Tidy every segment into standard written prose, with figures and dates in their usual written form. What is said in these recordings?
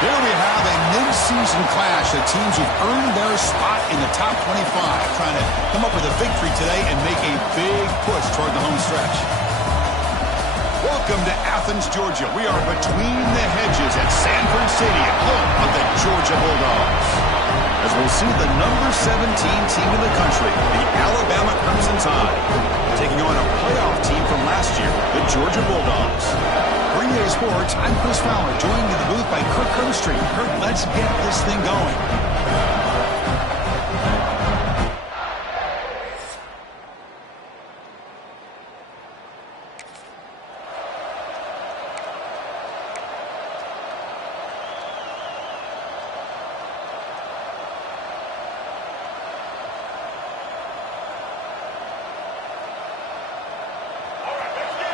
Here we have a mid-season clash of teams who've earned their spot in the top 25, trying to come up with a victory today and make a big push toward the home stretch. Welcome to Athens, Georgia. We are between the hedges at Sanford Stadium, home of the Georgia Bulldogs. As we'll see the number 17 team in the country, the Alabama Crimson Tide, taking on a playoff team from last year, the Georgia Bulldogs. For EA Sports, I'm Chris Fowler, joined in the booth by Kirk Herbstreit. Kirk, let's get this thing going.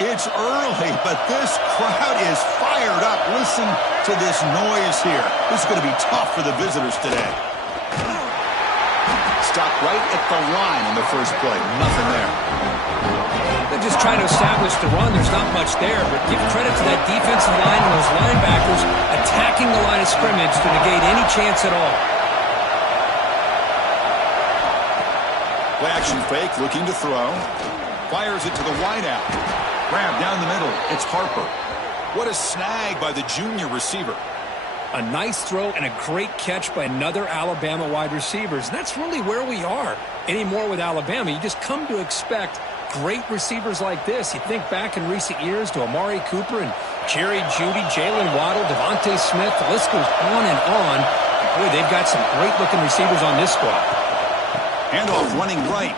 It's early, but this crowd is fired up. Listen to this noise here. This is going to be tough for the visitors today. Stopped right at the line in the first play. Nothing there. They're just trying to establish the run. There's not much there, but give credit to that defensive line and those linebackers attacking the line of scrimmage to negate any chance at all. Play action fake, looking to throw. Fires it to the wideout. Grab down the middle. It's Harper. What a snag by the junior receiver. A nice throw and a great catch by another Alabama wide receivers. And that's really where we are anymore with Alabama. You just come to expect great receivers like this. You think back in recent years to Amari Cooper and Jerry Jeudy, Jalen Waddle, Devontae Smith. The list goes on and on. Boy, they've got some great-looking receivers on this squad. Handoff running right.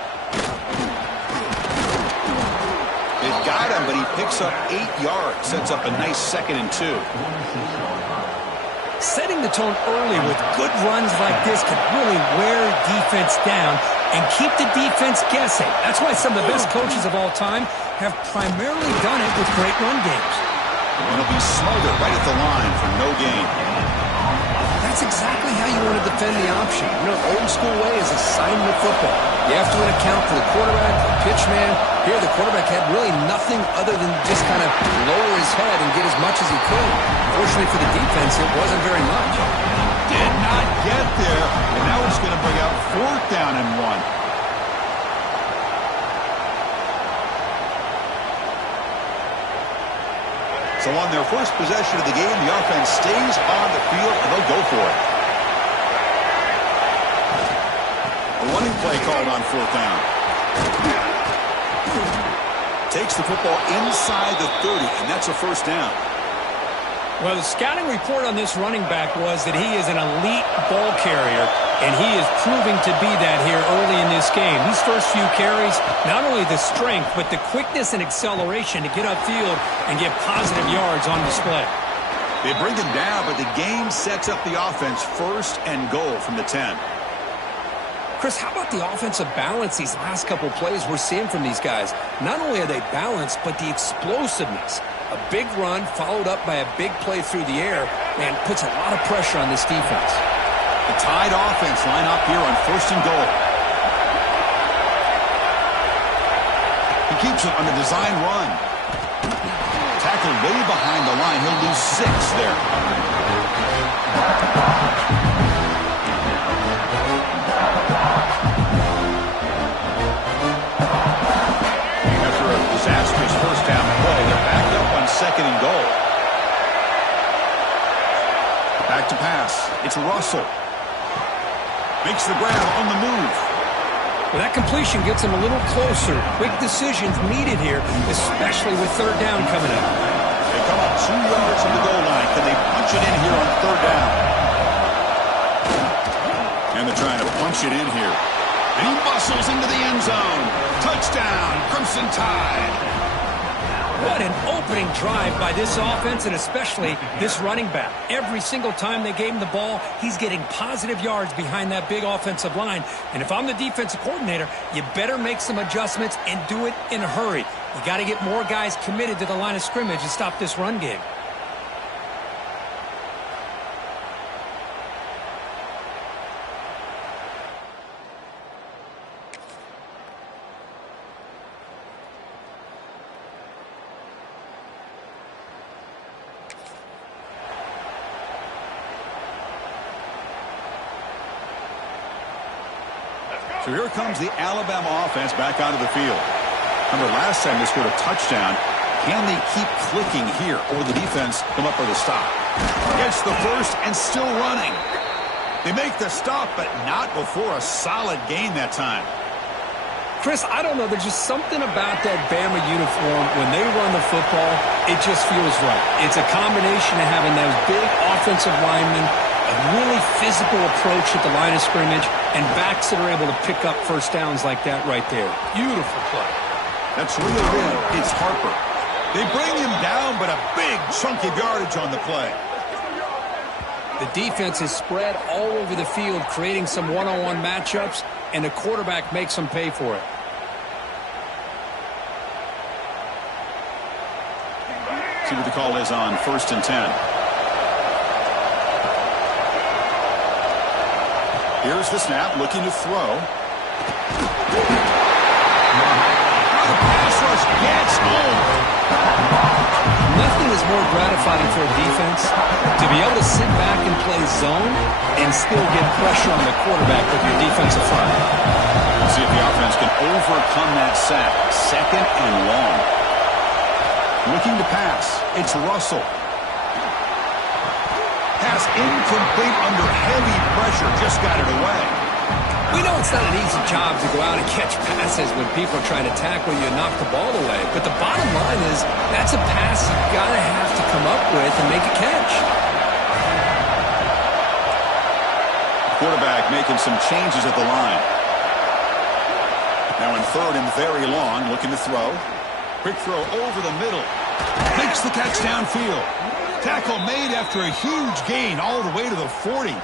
Got him, but he picks up 8 yards. Sets up a nice 2nd and 2. Setting the tone early with good runs like this can really wear defense down and keep the defense guessing. That's why some of the best coaches of all time have primarily done it with great run games. And he'll be smothered right at the line for no gain. That's exactly how you want to defend the option. You know, old school way is assignment football. You have to account for the quarterback, the pitch man. Here, the quarterback had really nothing other than just kind of lower his head and get as much as he could. Fortunately for the defense, it wasn't very much. Did not get there, and now it's going to bring out 4th down and 1. So on their first possession of the game, the offense stays on the field, and they'll go for it. A running play called on 4th down. Takes the football inside the 30, and that's a 1st down. Well, the scouting report on this running back was that he is an elite ball carrier, and he is proving to be that here early in this game. These first few carries, not only the strength, but the quickness and acceleration to get upfield and get positive yards on display. They bring him down, but the game sets up the offense 1st and goal from the 10. Chris, how about the offensive balance these last couple plays we're seeing from these guys? Not only are they balanced, but the explosiveness. A big run followed up by a big play through the air, and puts a lot of pressure on this defense. The Tide offense line up here on 1st and goal. He keeps it on the design run. Tackled way behind the line. He'll lose 6 there. After a disastrous 1st down play, they're backed up on 2nd and goal. Back to pass. It's Russell. Makes the grab on the move. Well, that completion gets him a little closer. Quick decisions needed here, especially with 3rd down coming up. They come up 2 yards from the goal line. Can they punch it in here on 3rd down? And they're trying to punch it in here. And he muscles into the end zone. Touchdown, Crimson Tide. What an opening drive by this offense, and especially this running back. Every single time they gave him the ball, he's getting positive yards behind that big offensive line. And if I'm the defensive coordinator, you better make some adjustments and do it in a hurry. You got to get more guys committed to the line of scrimmage and stop this run game. So here comes the Alabama offense back onto the field. Remember, last time they scored a touchdown. Can they keep clicking here, or the defense come up with a stop? Gets the first and still running. They make the stop, but not before a solid gain that time. Chris, I don't know. There's just something about that Bama uniform. When they run the football, it just feels right. It's a combination of having those big offensive linemen, a really physical approach at the line of scrimmage, and backs that are able to pick up first downs like that right there. Beautiful play. That's reeled in. It's Harper. They bring him down, but a big chunk of yardage on the play. The defense is spread all over the field, creating some one-on-one matchups, and the quarterback makes them pay for it. See what the call is on 1st and 10. Here's the snap, looking to throw. The pass rush gets home. Nothing is more gratifying for a defense to be able to sit back and play zone and still get pressure on the quarterback with your defensive front. We'll see if the offense can overcome that sack. 2nd and long. Looking to pass. It's Russell. Pass incomplete under heavy pressure. Just got it away. We know it's not an easy job to go out and catch passes when people are trying to tackle you and knock the ball away. But the bottom line is that's a pass you've got to have to come up with and make a catch. Quarterback making some changes at the line. Now in 3rd and very long, looking to throw. Quick throw over the middle. Makes the catch downfield. Tackle made after a huge gain all the way to the 40.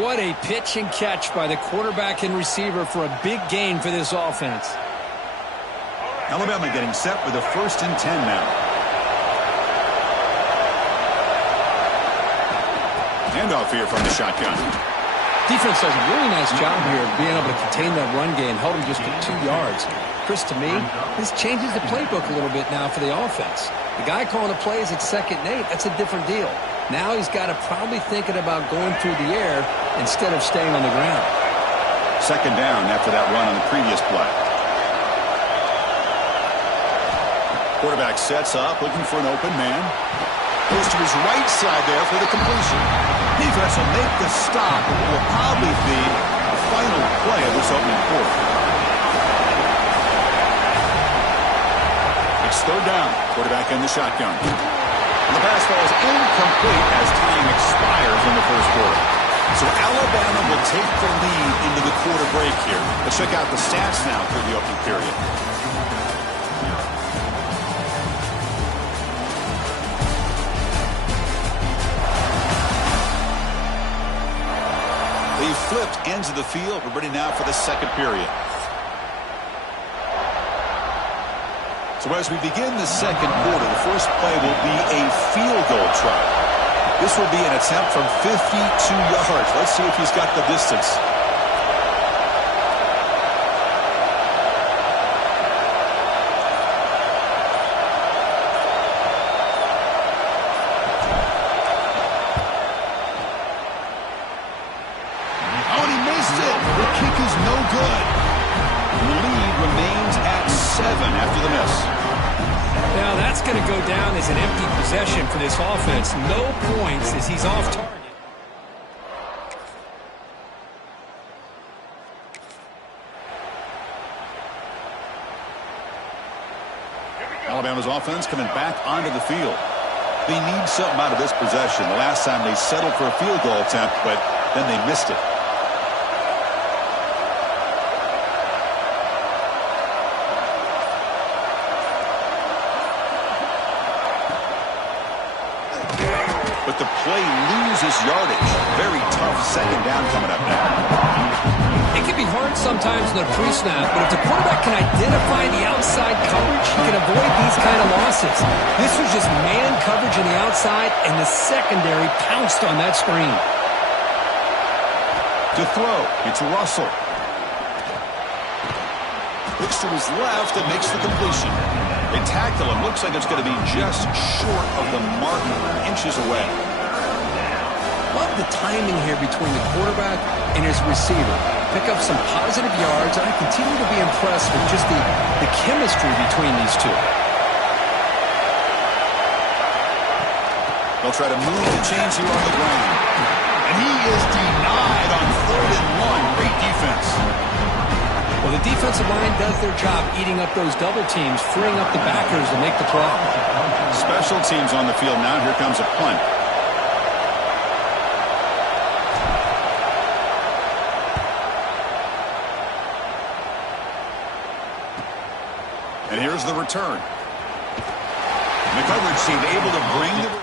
What a pitch and catch by the quarterback and receiver for a big gain for this offense. Alabama getting set with a 1st and 10 now. Handoff here from the shotgun. Defense does a really nice job here of being able to contain that run game, held him just for 2 yards. Chris, to me, this changes the playbook a little bit now for the offense. The guy calling the plays at 2nd and 8, that's a different deal. Now he's got to probably thinking about going through the air instead of staying on the ground. 2nd down after that run on the previous play. Quarterback sets up, looking for an open man. Goes to his right side there for the completion. Defense will make the stop, and it will probably be the final play of this opening quarter. It's 3rd down. Quarterback in the shotgun. And the pass falls incomplete as time expires in the 1st quarter. So Alabama will take the lead into the quarter break here. Let's check out the stats now for the opening period. They've flipped ends of the field. We're ready now for the 2nd period. So as we begin the 2nd quarter, the first play will be a field goal try. This will be an attempt from 52 yards. Let's see if he's got the distance. Oh, and he missed it. The kick is no good. The lead remains at 7 after the miss. Now that's going to go down as an empty possession for this offense. No points as he's off target. Alabama's offense coming back onto the field. They need something out of this possession. The last time they settled for a field goal attempt, but then they missed it. But the play loses yardage. Very tough 2nd down coming up now. It can be hard sometimes in the pre-snap, but if the quarterback can identify the outside coverage, he can avoid these kind of losses. This was just man coverage on the outside, and the secondary pounced on that screen. To throw, it's Russell. Looks to his left and makes the completion. They tackle him. Looks like it's going to be just short of the mark, inches away. Love the timing here between the quarterback and his receiver. pick up some positive yards, and I continue to be impressed with just the chemistry between these two. They'll try to move the chains here on the ground. And he is denied on 3rd and 1. Great defense. Well, the defensive line does their job eating up those double teams, freeing up the backers to make the play. Special teams on the field now. Here comes a punt. And here's the return. And the coverage team able to bring the return.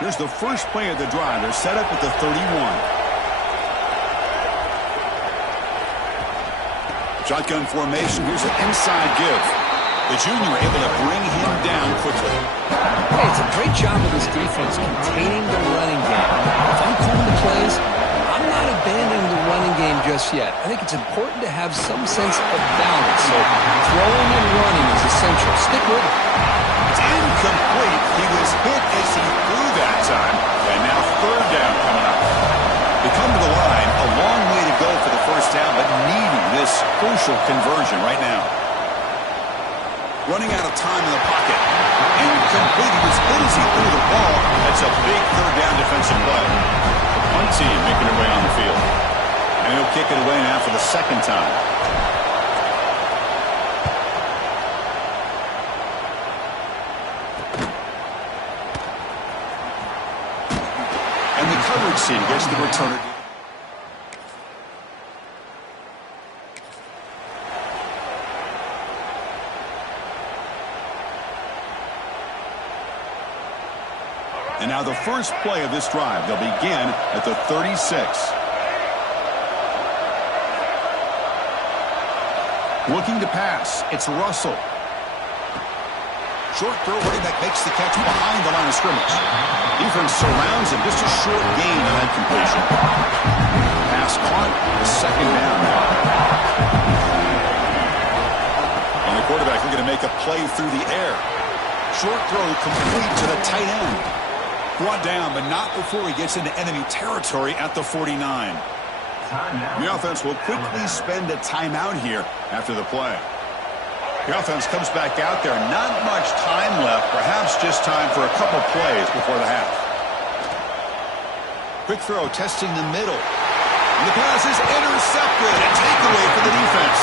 Here's the first play of the drive. They're set up at the 31. Shotgun formation. Here's an inside give. The junior able to bring him down quickly. Hey, it's a great job of this defense containing the running game. If I'm calling the plays, I'm not abandoning the running game just yet. I think it's important to have some sense of balance. So throwing and running is essential. Stick with it. It's incomplete. He was hit as he threw that time. And now 3rd down coming up. They come to the line. A long way to go for the first down, but needing this crucial conversion right now. Running out of time in the pocket. Incomplete. He was hit as he threw the ball. That's a big 3rd down defensive play. The punt team making their way on the field. And he'll kick it away now for the 2nd time. And the coverage team gets the returner. And now the first play of this drive. They'll begin at the 36. Looking to pass. It's Russell. Short throw, running back makes the catch behind the line of scrimmage. Defense surrounds him. Just a short gain on that completion. Pass caught. The 2nd down now. And the quarterback looking to make a play through the air. Short throw complete to the tight end. Brought down, but not before he gets into enemy territory at the 49. The offense will quickly spend a timeout here after the play. The offense comes back out there. Not much time left. Perhaps just time for a couple plays before the half. Quick throw testing the middle. And the pass is intercepted. A takeaway for the defense.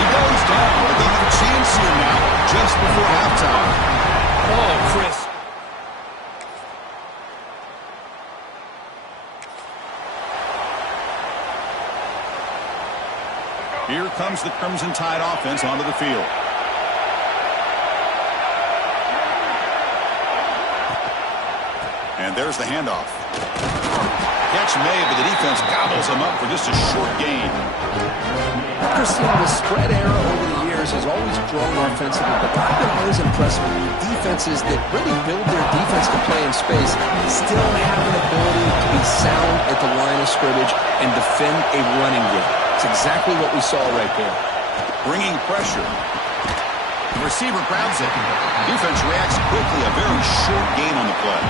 He goes down. But they'll have a chance here now just before halftime. Oh, Chris. Here comes the Crimson Tide offense onto the field. And there's the handoff. Catch made, but the defense gobbles him up for just a short gain. Christian, the spread era over the years has always grown offensively, but I've been always impressed with the defenses that really build their defense to play in space, still have an ability to be sound at the line of scrimmage and defend a running game. It's exactly what we saw right there. Bringing pressure. The receiver grabs it. Defense reacts quickly. A very short gain on the play.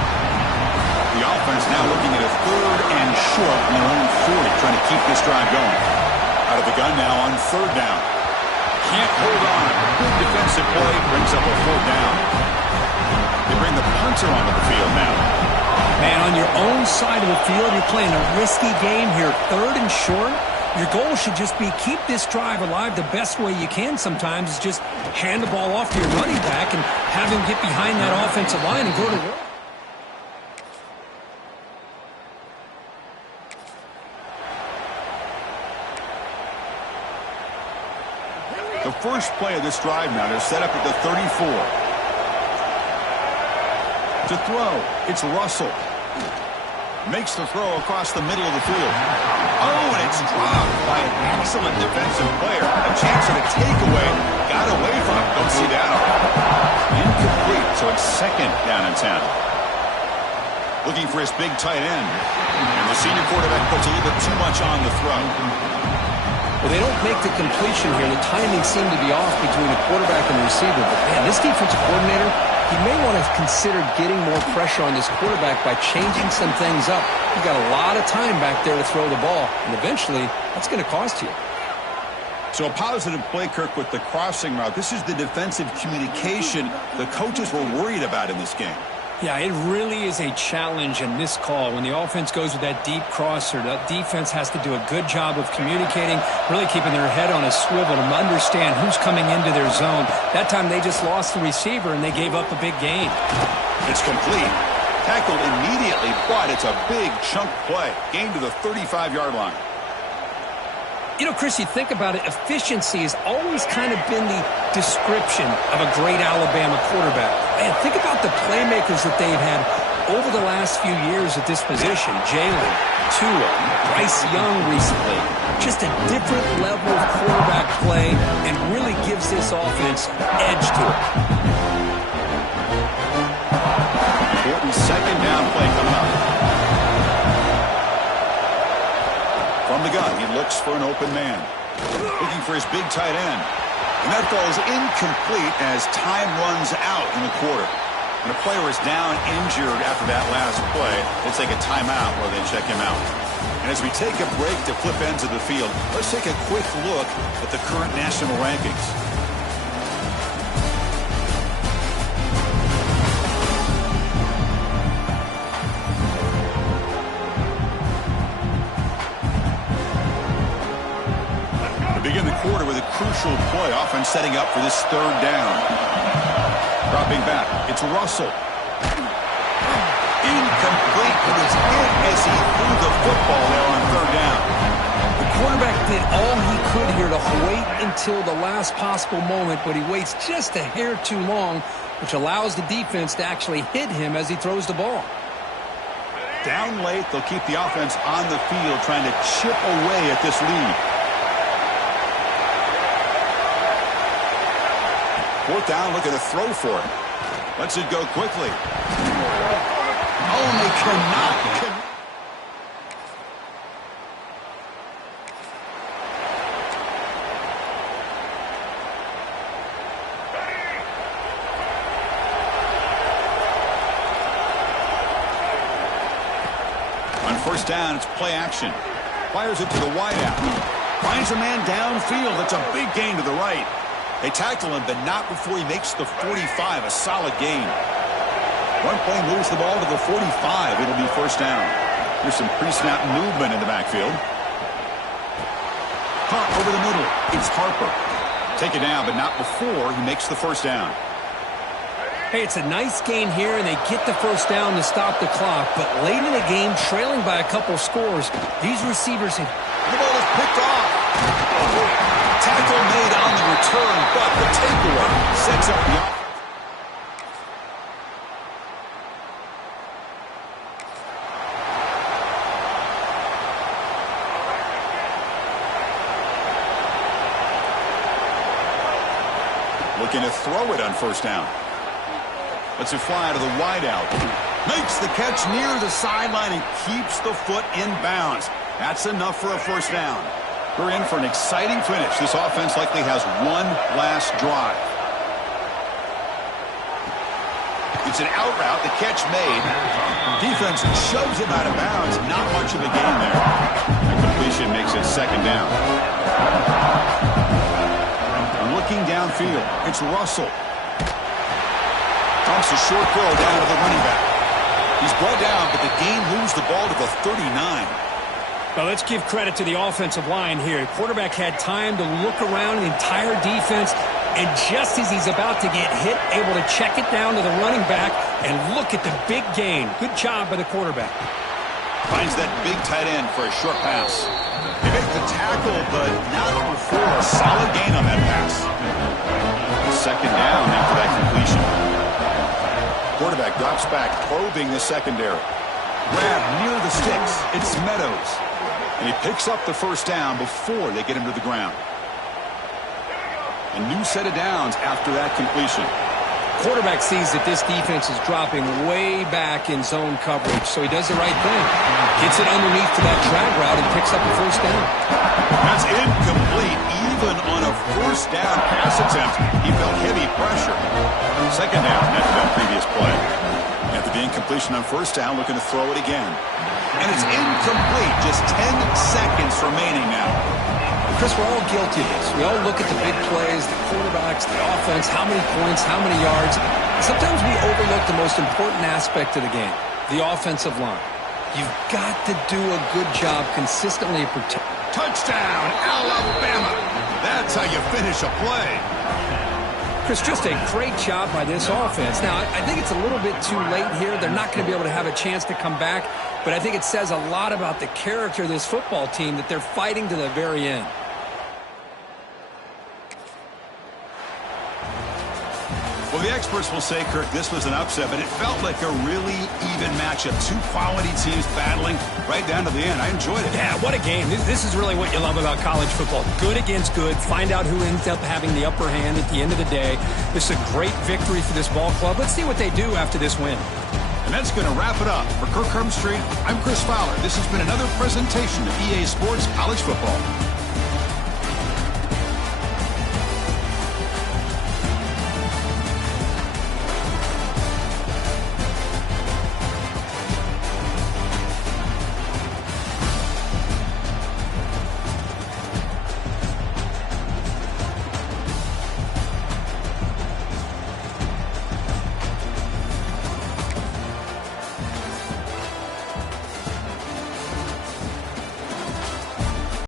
The offense now looking at a 3rd and short in their own 40, trying to keep this drive going. Out of the gun now on 3rd down. Can't hold on. Good defensive play. Brings up a 4th down. They bring the punter onto the field now. Man, on your own side of the field, you're playing a risky game here. 3rd and short. Your goal should just be keep this drive alive the best way you can sometimes is just hand the ball off to your running back and have him get behind that offensive line and go to work. The first play of this drive now, they're set up at the 34. To throw, it's Russell. Makes the throw across the middle of the field. Oh, and it's dropped by an excellent defensive player. A chance at a takeaway. Got away from it. Don't see that. Incomplete, so it's 2nd down and 10. Looking for his big tight end. And the senior quarterback puts a little bit too much on the throw. Well, they don't make the completion here. The timing seemed to be off between the quarterback and the receiver. But, man, this defensive coordinator, he may want to consider getting more pressure on this quarterback by changing some things up. You've got a lot of time back there to throw the ball, and eventually that's going to cost you. So a positive play, Kirk, with the crossing route. This is the defensive communication the coaches were worried about in this game. Yeah, it really is a challenge in this call. When the offense goes with that deep crosser, the defense has to do a good job of communicating, really keeping their head on a swivel to understand who's coming into their zone. That time they just lost the receiver and they gave up a big gain. It's complete. Tackled immediately, but it's a big chunk play. Gain to the 35-yard line. You know, Chris, you think about it, efficiency has always kind of been the description of a great Alabama quarterback. Man, think about the playmakers that they've had over the last few years at this position. Jalen, Tua, Bryce Young recently. Just a different level of quarterback play and really gives this offense edge to it. Important second down play coming up. From the gun, he looks for an open man. Looking for his big tight end. And that falls incomplete as time runs out in the quarter. When a player is down injured after that last play, they take a timeout where they check him out. And as we take a break to flip ends of the field, let's take a quick look at the current national rankings. Begin the quarter with a crucial play, offense setting up for this third down. Dropping back, it's Russell. Incomplete, but it's hit as he threw the football there on third down. The quarterback did all he could here to wait until the last possible moment, but he waits just a hair too long, which allows the defense to actually hit him as he throws the ball. Down late, they'll keep the offense on the field trying to chip away at this lead. Fourth down, looking to throw for it. Lets it go quickly. Oh, they cannot. On first down, it's play action. Fires it to the wideout. Finds a man downfield. That's a big gain to the right. They tackle him, but not before he makes the 45, a solid gain. One play moves the ball to the 45. It'll be first down. There's some pre-snap movement in the backfield. Caught over the middle. It's Harper. Take it down, but not before he makes the first down. Hey, it's a nice gain here, and they get the first down to stop the clock. But late in the game, trailing by a couple scores, these receivers have... The ball is picked off. Tackle made on the return, but the takeaway sets up the offense. Looking to throw it on first down. Lets it fly to the wideout. Makes the catch near the sideline and keeps the foot in bounds. That's enough for a first down. We're in for an exciting finish. This offense likely has one last drive. It's an out route. The catch made. Defense shoves him out of bounds. Not much of a gain there. The completion makes it second down. Looking downfield, it's Russell. Dumps a short throw down to the running back. He's brought down, but the game moves the ball to the 39. Well, let's give credit to the offensive line here. The quarterback had time to look around the entire defense, and just as he's about to get hit, able to check it down to the running back, and look at the big gain. Good job by the quarterback. Finds that big tight end for a short pass. They make the tackle, but not before a solid gain on that pass. Second down after that completion. Quarterback drops back, probing the secondary. Grab near the sticks. It's Meadows. And he picks up the first down before they get him to the ground. A new set of downs after that completion. Quarterback sees that this defense is dropping way back in zone coverage, so he does the right thing. Gets it underneath to that drag route and picks up a first down. That's incomplete. Even on a first down pass attempt, he felt heavy pressure. Second down after that previous play. After the incompletion on first down, looking to throw it again. And it's incomplete. Just 10 seconds remaining now. Chris, we're all guilty of this. We all look at the big plays, the quarterbacks, the offense, how many points, how many yards. Sometimes we overlook the most important aspect of the game, the offensive line. You've got to do a good job consistently protecting. Touchdown, Alabama. That's how you finish a play. Chris, just a great job by this offense. Now, I think it's a little bit too late here. They're not going to be able to have a chance to come back, but I think it says a lot about the character of this football team that they're fighting to the very end. Well, the experts will say, Kirk, this was an upset, but it felt like a really even matchup. Two quality teams battling right down to the end. I enjoyed it. Yeah, what a game. This is really what you love about college football. Good against good. Find out who ends up having the upper hand at the end of the day. This is a great victory for this ball club. Let's see what they do after this win. And that's going to wrap it up. For Kirk Street, I'm Chris Fowler. This has been another presentation of EA Sports College Football.